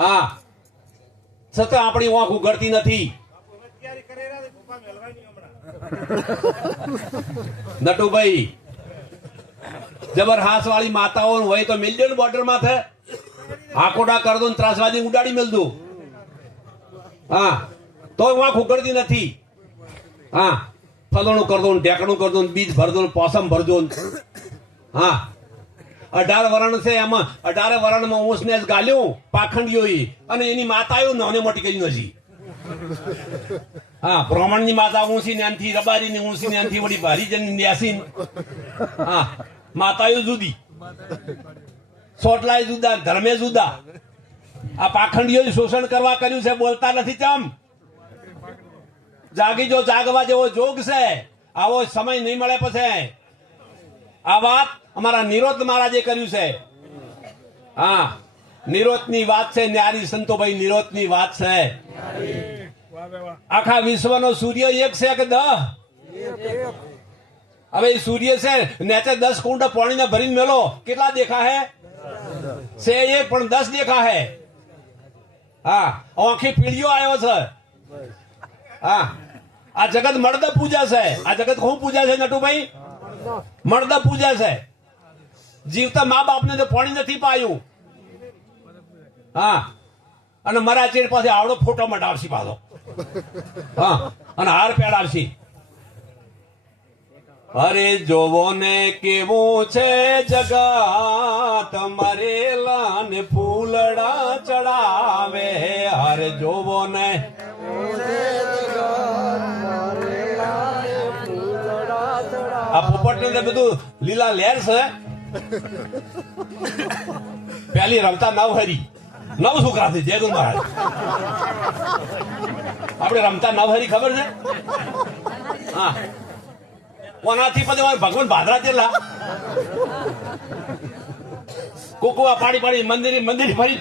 હા, છતાં આપણી આંખ ઉઘડતી નથી. નટુભાઈ, જબર હાસ વાળી માતાઓ હોય તો મિલજો ને બોર્ડર માથે. આકોડા કર દો ને ત્રાસવાદી ઉડાડી મેલ દો. હા, તો આંખ ઉઘડતી નથી. હા, ફલોણું કર દો ને ઢેકણું કર દો ને બીજ ભર દો ને પોસમ ભરજો. હા, 18 વરણ છે, એમાં 18 વરણમાં ઊંસને જ ગાલ્યો પાખંડીઓ અને એની માતાઓ નાની મોટી કરી નથી. હા, બ્રાહ્મણની માતા ઊંસી નાનથી, રબારીની ઊંસી નાનથી, વળી ભારીજનની ન્યાસી. હા, માતાઓ જુદી, સોટલાય જુદા, ધર્મે જુદા. આ પાખંડીઓ શોષણ કરવા કર્યું છે, બોલતા નથી. ચમ જાગી જો, જાગવા જેવો જોગ છે. આવો સમય નહીં મળે પછી. આ વાત અમારા નિરોધ મહારાજે કર્યું છે. હા, નિરોધની વાત છે, ન્યારી સંતોભાઈ નિરોધની વાત છે. આખા વિશ્વનો સૂર્ય એક છે કે 10? હવે સૂર્ય છે નેચે 10 કુંડ પાણીને ભરીને મેલો, કેટલા દેખા હે? છે એક પણ 10 દેખા હે. હા, આંખી પીળીઓ આવ્યો છે. હા, આ જગત મર્દ પૂજા છે. આ જગત શું પૂજા છે નટુભાઈ? મર્દ પૂજા છે. જીવતા મા બાપને તો પાણી નથી પાયું. હા, અને મારા ચેડ પાસે આવડો ફોટો મટાવશી પાછો. હા, અને હાર પહેરાવશી. અરે જોવો ને કેવું છે જગત, મરેલા ને ફૂલડા ચડાવે. અરે જોવો ને આ પોપટ ને બધું લીલા લહેર છે. પેલી રમતા નવહરી, 9 છોકરા છે. જય ગુરુ મહારાજ, આપણે રમતા નવહરી ખબર છે? હા, કોનાથી પછી ભગવાન ભાદરા જેટલા કુકુવા પાડી પાડી મંદિર ફરી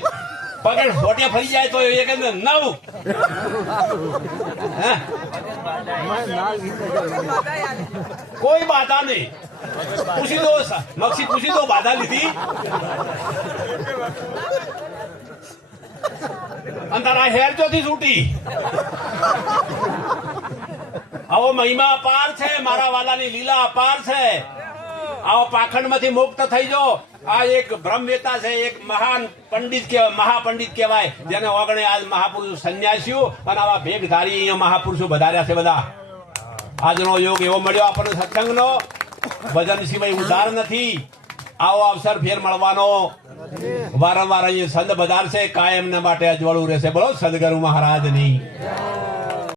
પગડ ફોટિયા ફરી જાય તો એક 9. કોઈ બાધા નહીં. પૂછી દો મક્ષી, પૂછી દો બાધા લીધી. અને તારા હેર ચોથી છૂટી. આવો મહિમા અપાર છે, મારા વાલાની લીલા અપાર છે. આવો પાખંડ માંથી મુક્ત થઈ જાઓ. આ એક બ્રહ્મવેતા છે, એક મહાન પંડિત કહેવાય, મહાપંડિત કહેવાય, જેને ઓગણે આજ મહાપુરુષ સંન્યાસીઓ અને આવા ભેગધારી અહીંયા મહાપુરુષો વધાર્યા છે. બધા આજનો યોગ એવો મળ્યો આપણને સત્સંગનો, ભજન સિવાય ઉદ્ધાર નથી. આવો અવસર ફેર મળવાનો. વારંવાર અહીંયા સંત બજાર છે, કાયમ માટે અજવાળું રહેશે. બોલો સદગુરુ મહારાજની.